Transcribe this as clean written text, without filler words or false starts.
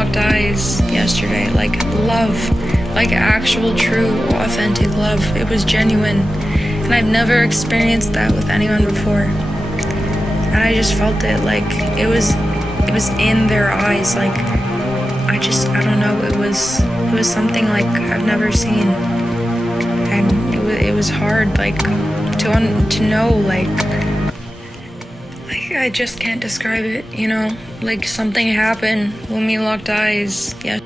locked eyes yesterday. Like love, like actual, true, authentic love. It was genuine. And I've never experienced that with anyone before. And I just felt it, like it was in their eyes. Like I don't know, it was something like I've never seen. And it was hard, like to know, like I just can't describe it, you know? Like something happened when we locked eyes. Yeah.